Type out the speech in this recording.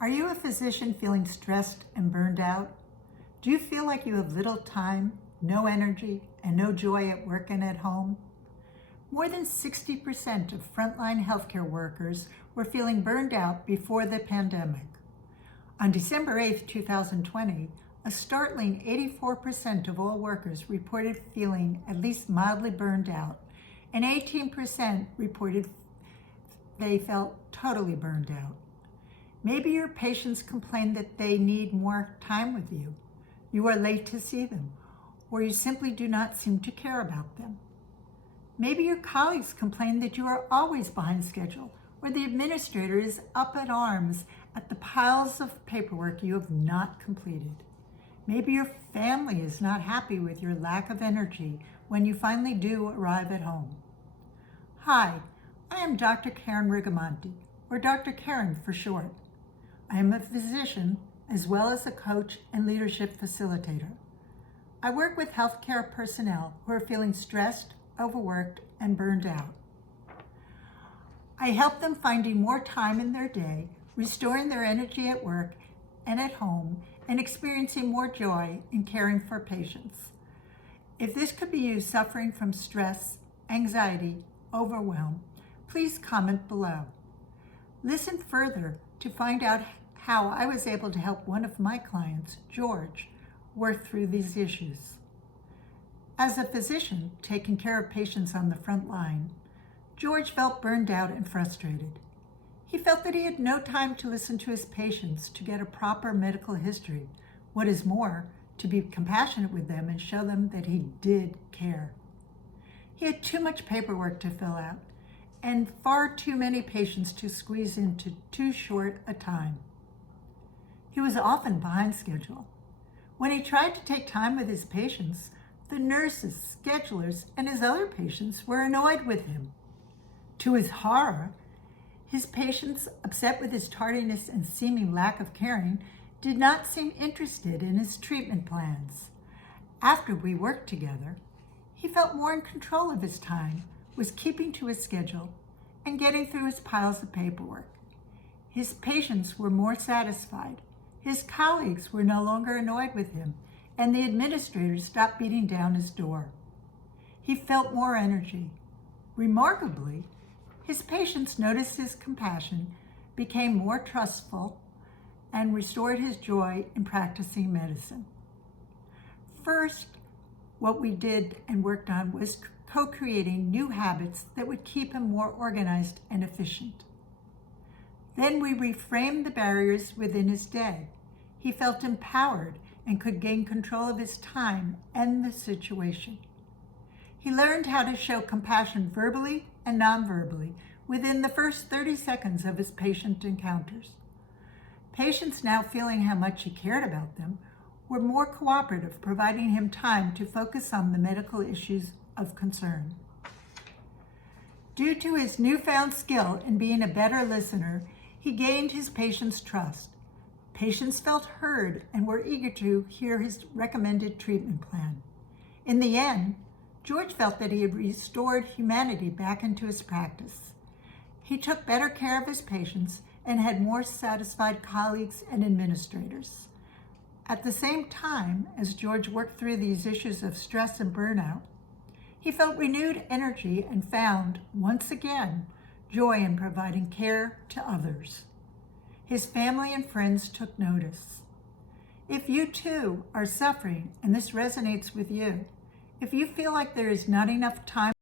Are you a physician feeling stressed and burned out? Do you feel like you have little time, no energy, and no joy at work and at home? More than 60% of frontline healthcare workers were feeling burned out before the pandemic. On December 8, 2020, a startling 84% of all workers reported feeling at least mildly burned out, and 18% reported they felt totally burned out. Maybe your patients complain that they need more time with you. You are late to see them, or you simply do not seem to care about them. Maybe your colleagues complain that you are always behind schedule, or the administrator is up at arms at the piles of paperwork you have not completed. Maybe your family is not happy with your lack of energy when you finally do arrive at home. Hi, I am Dr. Karen Rigamonti, or Dr. Karen for short. I am a physician as well as a coach and leadership facilitator. I work with healthcare personnel who are feeling stressed, overworked, and burned out. I help them finding more time in their day, restoring their energy at work and at home, and experiencing more joy in caring for patients. If this could be you suffering from stress, anxiety, overwhelm, please comment below. Listen further to find out how I was able to help one of my clients, George, work through these issues. As a physician taking care of patients on the front line, George felt burned out and frustrated. He felt that he had no time to listen to his patients to get a proper medical history. What is more, to be compassionate with them and show them that he did care. He had too much paperwork to fill out and far too many patients to squeeze into too short a time. He was often behind schedule. When he tried to take time with his patients, the nurses, schedulers, and his other patients were annoyed with him. To his horror, his patients, upset with his tardiness and seeming lack of caring, did not seem interested in his treatment plans. After we worked together, he felt more in control of his time, was keeping to his schedule, and getting through his piles of paperwork. His patients were more satisfied. His colleagues were no longer annoyed with him, and the administrator stopped beating down his door. He felt more energy. Remarkably, his patients noticed his compassion, became more trustful, and restored his joy in practicing medicine. First, what we did and worked on was co-creating new habits that would keep him more organized and efficient. Then we reframed the barriers within his day. He felt empowered and could gain control of his time and the situation. He learned how to show compassion verbally and non-verbally within the first 30 seconds of his patient encounters. Patients, now feeling how much he cared about them, were more cooperative, providing him time to focus on the medical issues of concern. Due to his newfound skill in being a better listener, he gained his patients' trust. Patients felt heard and were eager to hear his recommended treatment plan. In the end, George felt that he had restored humanity back into his practice. He took better care of his patients and had more satisfied colleagues and administrators. At the same time, as George worked through these issues of stress and burnout, he felt renewed energy and found, once again, joy in providing care to others. His family and friends took notice. If you too are suffering and this resonates with you, if you feel like there is not enough time